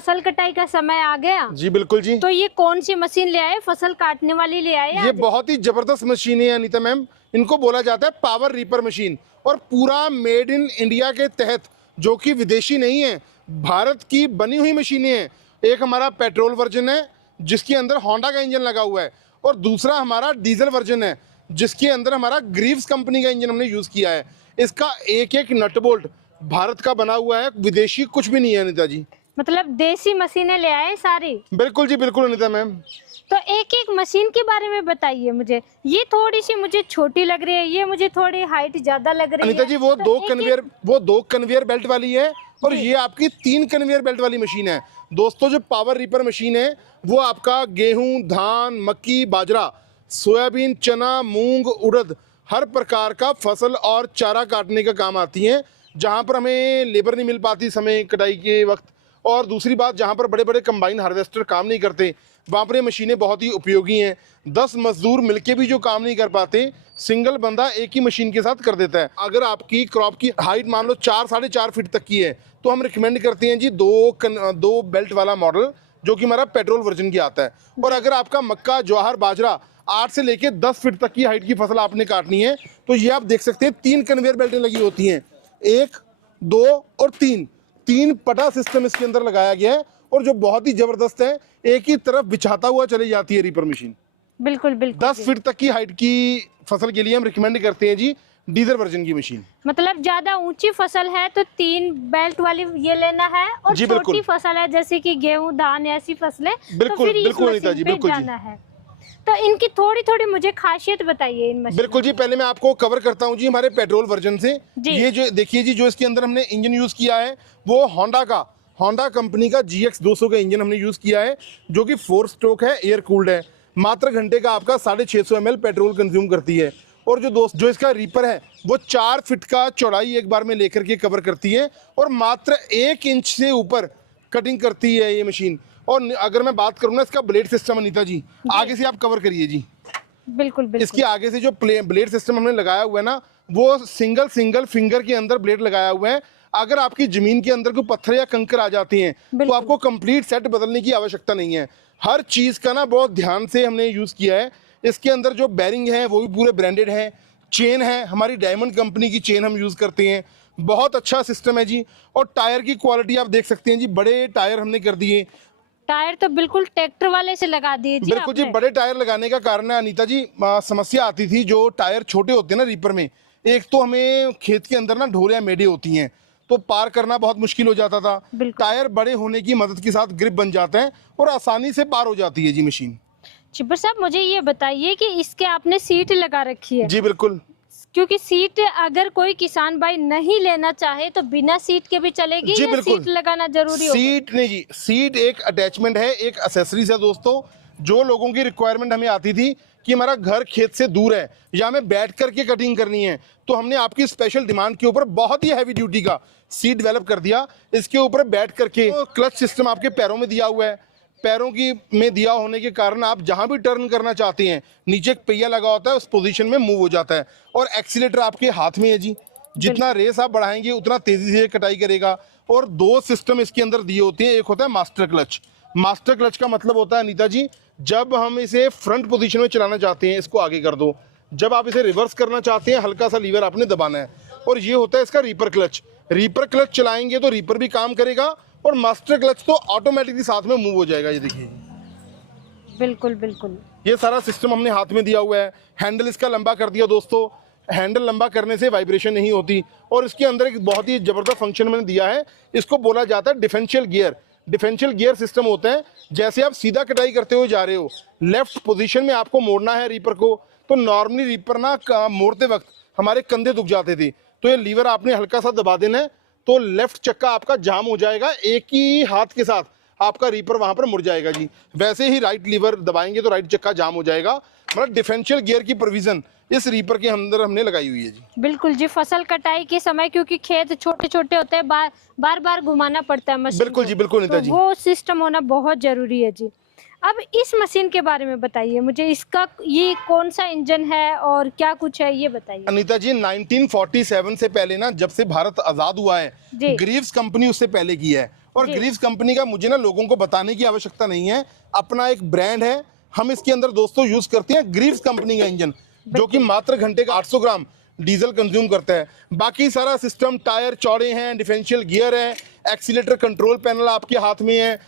फसल कटाई का समय आ गया। जी बिल्कुल जी। तो ये कौन सी मशीन ले आए, फसल काटने वाली ले आए? ये बहुत ही जबरदस्त मशीन है अनीता मैम, इनको बोला जाता है पावर रीपर मशीन, और पूरा मेड इन इंडिया के तहत, जो कि विदेशी नहीं है, भारत की बनी हुई मशीनें हैं। एक हमारा पेट्रोल वर्जन है जिसके अंदर होंडा का इंजन लगा हुआ है, और दूसरा हमारा डीजल वर्जन है जिसके अंदर हमारा ग्रीव्स कंपनी का इंजन हमने यूज किया है। इसका एक एक नट बोल्ट भारत का बना हुआ है, विदेशी कुछ भी नहीं है अनीता जी। मतलब देसी मशीनें ले आए सारी? बिल्कुल जी बिल्कुल अनीता मैम। तो एक एक मशीन के बारे में बताइए मुझे। ये थोड़ी सी मुझे छोटी लग रही है, ये मुझे थोड़ी हाइट ज्यादा लग रही है। अनीता जी वो तो दो कन्वेयर बेल्ट वाली है, और ये आपकी 3 कन्वेयर बेल्ट वाली मशीन है। दोस्तों जो पावर रीपर मशीन है वो आपका गेहूं, धान, मक्की, बाजरा, सोयाबीन, चना, मूंग, उड़द, हर प्रकार का फसल और चारा काटने का काम आती है, जहां पर हमें लेबर नहीं मिल पाती समय कटाई के वक्त। और दूसरी बात, जहां पर बड़े बड़े कंबाइन हार्वेस्टर काम नहीं करते, वहाँ पर ये मशीनें बहुत ही उपयोगी हैं। 10 मजदूर मिलके भी जो काम नहीं कर पाते, सिंगल बंदा एक ही मशीन के साथ कर देता है। अगर आपकी क्रॉप की हाइट मान लो 4 साढ़े 4 फीट तक की है, तो हम रिकमेंड करते हैं जी दो बेल्ट वाला मॉडल, जो कि हमारा पेट्रोल वर्जन की आता है। और अगर आपका मक्का, ज्वार, बाजरा 8 से लेके 10 फीट तक की हाइट की फसल आपने काटनी है, तो ये आप देख सकते हैं 3 कन्वेयर बेल्टें लगी होती हैं, 1, 2 और 3 पटा सिस्टम इसके अंदर लगाया गया है, और जो बहुत ही जबरदस्त है, एक ही तरफ बिछाता हुआ चली जाती है रीपर मशीन। बिल्कुल बिल्कुल 10 फीट तक की हाइट की फसल के लिए हम रिकमेंड करते हैं जी डीजल वर्जन की मशीन। मतलब ज्यादा ऊंची फसल है तो 3 बेल्ट वाली ये लेना है, और छोटी फसल है जैसे कि गेहूं, धान, ऐसी फसलें तो फिर इस मशीन पे जाना है। तो इनकी थोड़ी थोड़ी मुझे खासियत बताइए इन मशीन। बिल्कुल जी, पहले मैं आपको कवर करता हूँ जी हमारे पेट्रोल वर्जन से। ये जो देखिए जी, जो इसके अंदर हमने इंजन यूज किया है वो होंडा कंपनी का GX 200 का इंजन हमने यूज किया है, जो कि 4 स्ट्रोक है, एयर कूल्ड है। मात्र घंटे का आपका 650 ml पेट्रोल कंज्यूम करती है। और जो इसका रीपर है वो 4 फीट का चौड़ाई एक बार में लेकर के कवर करती है, और मात्र 1 इंच से ऊपर कटिंग करती है ये मशीन। और अगर मैं बात करूँ ना इसका ब्लेड सिस्टम अनीता जी, आगे से आप कवर करिए जी। बिल्कुल बिल्कुल। इसके आगे से जो ब्लेड सिस्टम हमने लगाया हुआ है ना, वो सिंगल फिंगर के अंदर ब्लेड लगाया हुआ है। अगर आपकी जमीन के अंदर कोई पत्थर या कंकर आ जाते हैं तो आपको कंप्लीट सेट बदलने की आवश्यकता नहीं है। हर चीज का ना बहुत ध्यान से हमने यूज किया है। इसके अंदर जो बैरिंग है वो भी पूरे ब्रांडेड है। चेन है हमारी डायमंड कंपनी की चेन हम यूज करते हैं। बहुत अच्छा सिस्टम है जी। और टायर की क्वालिटी आप देख सकते हैं जी, बड़े टायर हमने कर दिए। टायर तो बिल्कुल ट्रैक्टर वाले से लगा दिए जी। बिल्कुल जी, बड़े टायर लगाने का कारण है अनीता जी, समस्या आती थी जो टायर छोटे होते हैं ना रीपर में, एक तो हमें खेत के अंदर ना ढोल या मेढ़े होती हैं, तो पार करना बहुत मुश्किल हो जाता था। टायर बड़े होने की मदद के साथ ग्रिप बन जाते हैं और आसानी से पार हो जाती है जी मशीन। छिब्बर साहब मुझे ये बताइए कि इसके आपने सीट लगा रखी है? जी बिल्कुल, क्योंकि सीट अगर कोई किसान भाई नहीं लेना चाहे तो बिना सीट के भी चलेगी जी, या सीट लगाना जरूरी होगा? सीट नहीं जी, सीट एक अटैचमेंट है, एक एक्सेसरीज है दोस्तों। जो लोगों की रिक्वायरमेंट हमें आती थी कि हमारा घर खेत से दूर है या हमें बैठ करके कटिंग करनी है, तो हमने आपकी स्पेशल डिमांड के ऊपर बहुत ही हैवी ड्यूटी का सीट डेवलप कर दिया। इसके ऊपर बैठ करके तो क्लच सिस्टम आपके पैरों में दिया हुआ है। पैरों की में दिया होने के कारण आप जहां भी टर्न करना चाहते हैं, नीचे एक पहिया लगा होता है, उस पोजीशन में मूव हो जाता है। और एक्सीलेटर आपके हाथ में है जी, जितना रेस आप बढ़ाएंगे उतना तेजी से कटाई करेगा। और 2 सिस्टम इसके अंदर दिए होते हैं। एक होता है मास्टर क्लच। मास्टर क्लच का मतलब होता है अनीता जी, जब हम इसे फ्रंट पोजीशन में चलाना चाहते हैं, इसको आगे कर दो। जब आप इसे रिवर्स करना चाहते हैं, हल्का सा लीवर आपने दबाना है। और ये होता है इसका रीपर क्लच। रीपर क्लच चलाएंगे तो रीपर भी काम करेगा, और मास्टर क्लच तो ऑटोमेटिकली साथ में मूव हो जाएगा। ये देखिए, बिल्कुल बिल्कुल, ये सारा सिस्टम हमने हाथ में दिया हुआ है। हैंडल इसका लंबा कर दिया दोस्तों। हैंडल लंबा करने से वाइब्रेशन नहीं होती। और इसके अंदर एक बहुत ही जबरदस्त फंक्शन मैंने दिया है, इसको बोला जाता है differential gear. Differential gear system होता है, जैसे आप सीधा कटाई करते हुए जा रहे हो, लेफ्ट पोजीशन में आपको मोड़ना है रीपर को, तो नॉर्मली रीपर ना मोड़ते वक्त हमारे कंधे दुख जाते थे, तो ये लीवर आपने हल्का सा दबा देना है, तो लेफ्ट चक्का आपका जाम हो जाएगा। एक ही हाथ के साथ आपका रीपर वहां पर मुड़ जाएगा जी। वैसे ही राइट लीवर दबाएंगे तो राइट चक्का जाम हो जाएगा। मतलब डिफरेंशियल गियर की प्रोविजन इस रीपर के अंदर हमने लगाई हुई है जी। बिल्कुल जी, फसल कटाई के समय क्योंकि खेत छोटे छोटे होते हैं, बार बार घुमाना पड़ता है मशीन। बिल्कुल जी, बिल्कुल नीता जी, वो सिस्टम होना बहुत जरूरी है जी। अब इस मशीन के बारे में बताइए मुझे, इसका ये कौन सा इंजन है और क्या कुछ है ये बताइए। अनीता जी 1947 से पहले ना, जब से भारत आजाद हुआ है, ग्रीव्स कंपनी उससे पहले की है। और ग्रीव्स कंपनी का मुझे ना लोगों को बताने की आवश्यकता नहीं है, अपना एक ब्रांड है। हम इसके अंदर दोस्तों यूज करते हैं ग्रीव्स कंपनी का इंजन, जो कि मात्र घंटे का 800 ग्राम डीजल कंज्यूम करता है। बाकी सारा सिस्टम, टायर चौड़े हैं, डिफरेंशियल गियर है, एक्सीलेटर कंट्रोल पैनल आपके हाथ में है,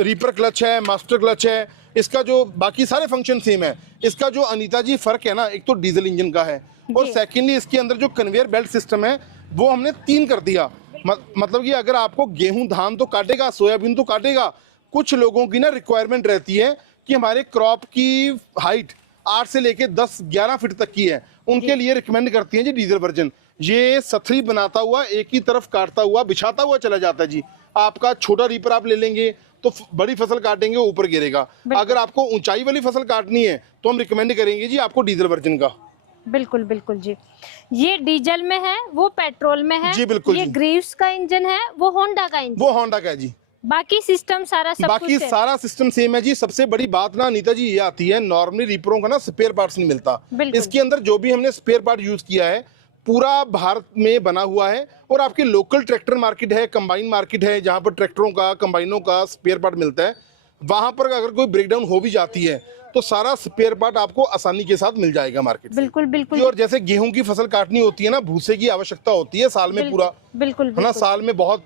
रीपर क्लच है, मास्टर क्लच है। इसका जो बाकी सारे फंक्शन सेम है। इसका जो अनीता जी फर्क है ना, एक तो डीजल इंजन का है, और सेकेंडली इसके अंदर जो कन्वेयर बेल्ट सिस्टम है वो हमने 3 कर दिया। मतलब कि अगर आपको गेहूं धान तो काटेगा, सोयाबीन तो काटेगा, कुछ लोगों की ना रिक्वायरमेंट रहती है कि हमारे क्रॉप की हाइट 8 से लेके 10-11 फीट तक की है, उनके लिए रिकमेंड करती हैं जी डीजल वर्जन। ये सथरी बनाता हुआ एक ही तरफ काटता हुआ बिछाता हुआ चला जाता है जी। आपका छोटा रीपर आप ले लेंगे तो बड़ी फसल काटेंगे, ऊपर गिरेगा। अगर आपको ऊंचाई वाली फसल काटनी है तो हम रिकमेंड करेंगे जी आपको डीजल वर्जन का। बिल्कुल बिल्कुल जी। ये डीजल में है, वो पेट्रोल में है जी। बिल्कुल। ये ग्रीव्स का इंजन है, वो होंडा का इंजन, वो होंडा का है जी। बाकी सिस्टम सारा सब बाकी कुछ सारा सिस्टम सेम है जी। सबसे बड़ी बात ना अनीता जी ये आती है, नॉर्मली रीपरों का ना स्पेयर पार्ट्स नहीं मिलता। इसके अंदर जो भी हमने स्पेयर पार्ट यूज किया है पूरा भारत में बना हुआ है, और आपके लोकल ट्रैक्टर मार्केट है, कंबाइन मार्केट है, जहां पर ट्रैक्टरों का, कंबाइनों का स्पेयर पार्ट मिलता है, वहां पर अगर कोई ब्रेकडाउन हो भी जाती है तो सारा स्पेयर पार्ट आपको आसानी के साथ मिल जाएगा मार्केट से। बिल्कुल बिल्कुल। और जैसे गेहूं की फसल काटनी होती है ना, भूसे की आवश्यकता होती है साल में पूरा, बिल्कुल है ना, साल में बहुत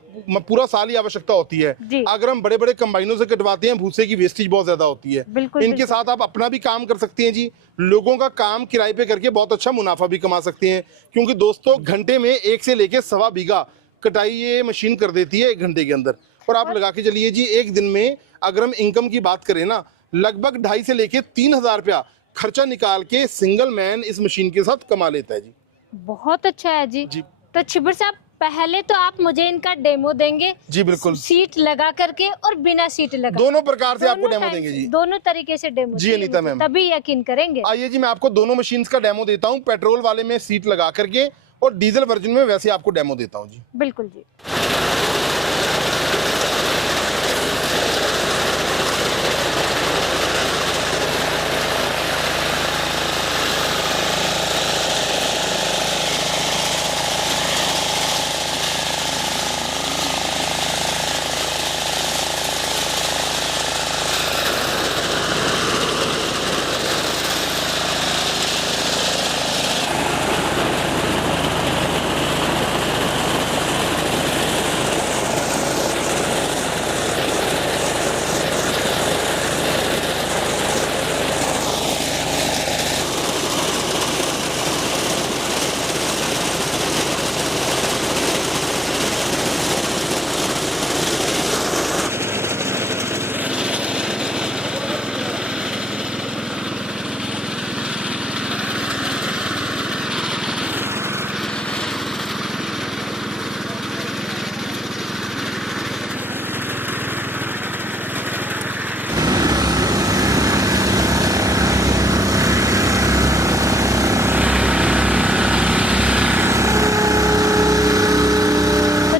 पूरा साल ही आवश्यकता होती है। अगर हम बड़े बड़े कंबाइनों से कटवाते हैं, भूसे की वेस्टेज बहुत ज्यादा होती है। इनके साथ आप अपना भी काम कर सकते हैं जी, लोगों का काम किराए पे करके बहुत अच्छा मुनाफा भी कमा सकते हैं। क्योंकि दोस्तों घंटे में 1 से लेके 1.25 बीघा कटाई ये मशीन कर देती है 1 घंटे के अंदर। और आप लगा के चलिए जी, एक दिन में अगर हम इनकम की बात करें ना, लगभग 2.5 से लेके 3,000 रुपया खर्चा निकाल के सिंगल मैन इस मशीन के साथ कमा लेता है जी। बहुत अच्छा है जी। तो छिबर साहब पहले तो आप मुझे इनका डेमो देंगे जी। बिल्कुल। सीट लगा करके और बिना सीट लगा, दोनों प्रकार से आपको डेमो देंगे जी। दोनों तरीके से डेमो जी अनीता मैम, तभी यकीन करेंगे। आइए जी, मैं आपको दोनों मशीन का डेमो देता हूँ, पेट्रोल वाले में सीट लगा करके और डीजल वर्जन में वैसे आपको डेमो देता हूँ जी। बिल्कुल जी।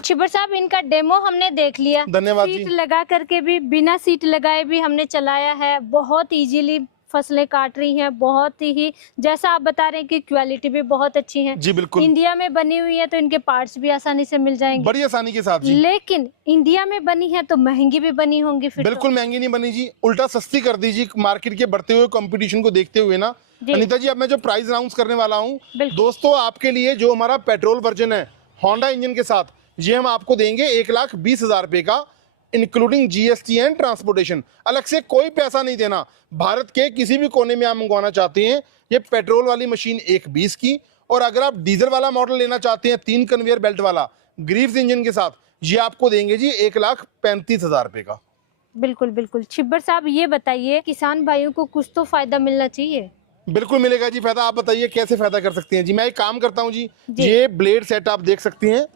छिबर साहब इनका डेमो हमने देख लिया। धन्यवाद सीट जी। लगा करके भी, बिना सीट लगाए भी हमने चलाया है। बहुत इजीली फसलें काट रही हैं, बहुत ही जैसा आप बता रहे हैं कि क्वालिटी भी बहुत अच्छी है जी। बिल्कुल। इंडिया में बनी हुई है तो इनके पार्ट्स भी आसानी से मिल जाएंगे, बड़ी आसानी के साथ जी। लेकिन इंडिया में बनी है तो महंगी भी बनी होंगी फिर। बिल्कुल महंगी नहीं बनी जी, उल्टा सस्ती कर दीजिए मार्केट के बढ़ते हुए कंपटीशन को देखते हुए ना। अनीता जी अब मैं जो प्राइस अनाउंस करने वाला हूँ दोस्तों आपके लिए, जो हमारा पेट्रोल वर्जन है होंडा इंजन के साथ, ये हम आपको देंगे 1,20,000 रुपए का, इंक्लूडिंग जीएसटी एंड ट्रांसपोर्टेशन। अलग से कोई पैसा नहीं देना। भारत के किसी भी कोने में आप मंगवाना चाहते हैं, ये पेट्रोल वाली मशीन 1,20 की, और अगर आप डीजल वाला मॉडल लेना चाहते हैं 3 कन्वेयर बेल्ट वाला ग्रीव्स इंजन के साथ, ये आपको देंगे जी 1,35,000 रुपए का। बिल्कुल बिल्कुल। छिब्बर साहब ये बताइए, किसान भाइयों को कुछ तो फायदा मिलना चाहिए। बिल्कुल मिलेगा जी फायदा। आप बताइए कैसे फायदा कर सकते हैं जी। मैं एक काम करता हूँ जी, ये ब्लेड सेट आप देख सकते हैं,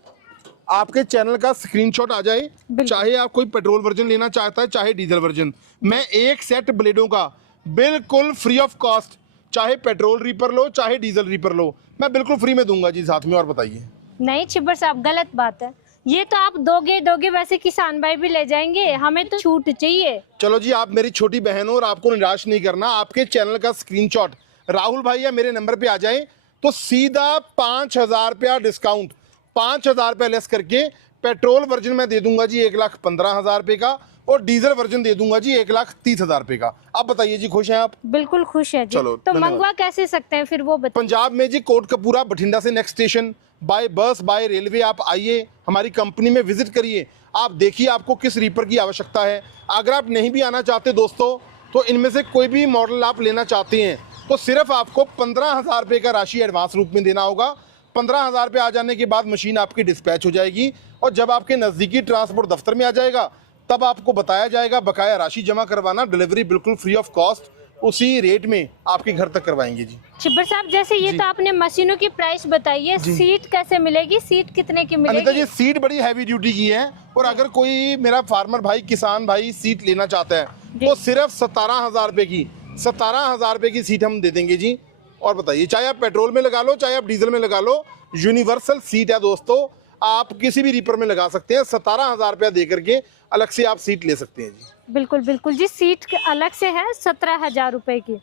आपके चैनल का स्क्रीनशॉट आ जाए, चाहे आप कोई पेट्रोल वर्जन लेना चाहता है चाहे डीजल वर्जन, मैं एक सेट ब्लेडों का बिल्कुल फ्री ऑफ कॉस्ट, चाहे पेट्रोल रीपर लो चाहे डीजल रीपर लो, मैं बिल्कुल फ्री में दूंगा जी साथ में। और बताइए। नहीं छिब्बर साहब गलत बात है, ये तो आप दोगे वैसे किसान भाई भी ले जाएंगे, हमें तो छूट चाहिए। चलो जी, आप मेरी छोटी बहन हो और आपको निराश नहीं करना। आपके चैनल का स्क्रीनशॉट राहुल भाई या मेरे नंबर पे आ जाए तो सीधा 5,000 रुपया डिस्काउंट, 5,000 रुपया लेस करके पेट्रोल वर्जन में दे दूंगा जी 1,15,000 रुपए का, और डीजल वर्जन दे दूंगा जी 1,30,000 रुपए का। आप बताइए जी, खुश हैं आप? बिल्कुल खुश है जी। चलो, तो मंगवा कैसे सकते हैं फिर वो बताइए। पंजाब में जी कोटकपूरा बठिंडा से नेक्स्ट स्टेशन, बाय बस बाय रेलवे आप आइए, हमारी कंपनी में विजिट करिए, आप देखिए आपको किस रीपर की आवश्यकता है। अगर आप नहीं भी आना चाहते दोस्तों, तो इनमें से कोई भी मॉडल आप लेना चाहते हैं तो सिर्फ आपको 15,000 रुपये का राशि एडवांस रूप में देना होगा। 15,000 रुपये आ जाने के बाद मशीन आपकी डिस्पैच हो जाएगी, और जब आपके नज़दीकी ट्रांसपोर्ट दफ्तर में आ जाएगा तब आपको बताया जाएगा बकाया राशि जमा करवाना। डिलीवरी बिल्कुल फ्री ऑफ कॉस्ट, उसी रेट में आपके घर तक करवाएंगे जी। छिब्बर साहब, जैसे ये तो आपने मशीनों की प्राइस बताई है, सीट कैसे मिलेगी, सीट कितने की मिलेगी? अनिता जी, सीट बड़ी हैवी ड्यूटी की है, और अगर कोई मेरा फार्मर भाई, किसान भाई सीट लेना चाहता है तो सिर्फ 17,000 रुपये की, 17,000 रुपये की सीट हम दे देंगे जी। और बताइए, चाहे आप पेट्रोल में लगा लो चाहे आप डीजल में लगा लो, यूनिवर्सल सीट है दोस्तों, आप किसी भी रीपर में लगा सकते हैं। 17,000 रुपया दे करके अलग से आप सीट ले सकते हैं जी। बिल्कुल बिल्कुल जी, सीट अलग से है 17,000 रुपए की।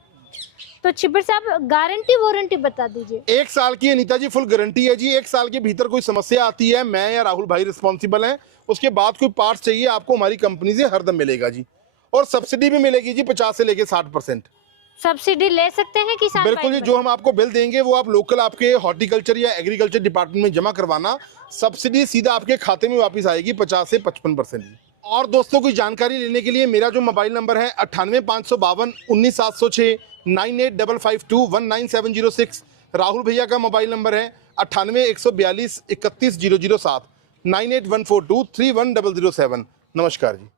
तो छिब्बर साहब, गारंटी वारंटी बता दीजिए। 1 साल की अनीता जी फुल गारंटी है जी। 1 साल के भीतर कोई समस्या आती है, मैं या राहुल भाई रिस्पॉन्सिबल हैं। उसके बाद कोई पार्ट्स चाहिए आपको हमारी कंपनी से हरदम मिलेगा जी, और सब्सिडी भी मिलेगी जी 50 से लेके 60%। सब्सिडी ले सकते हैं किसान? बिल्कुल जी, जो हम आपको बिल देंगे वो आप लोकल आपके हॉर्टिकल्चर या एग्रीकल्चर डिपार्टमेंट में जमा करवाना, सब्सिडी सीधा आपके खाते में वापस आएगी 50 से 55%। और दोस्तों, कोई जानकारी लेने के लिए मेरा जो मोबाइल नंबर है 98,552 19,706, 98,552 राहुल भैया का मोबाइल नंबर है 98,142 31,007, 98,142 31,007। नमस्कार जी।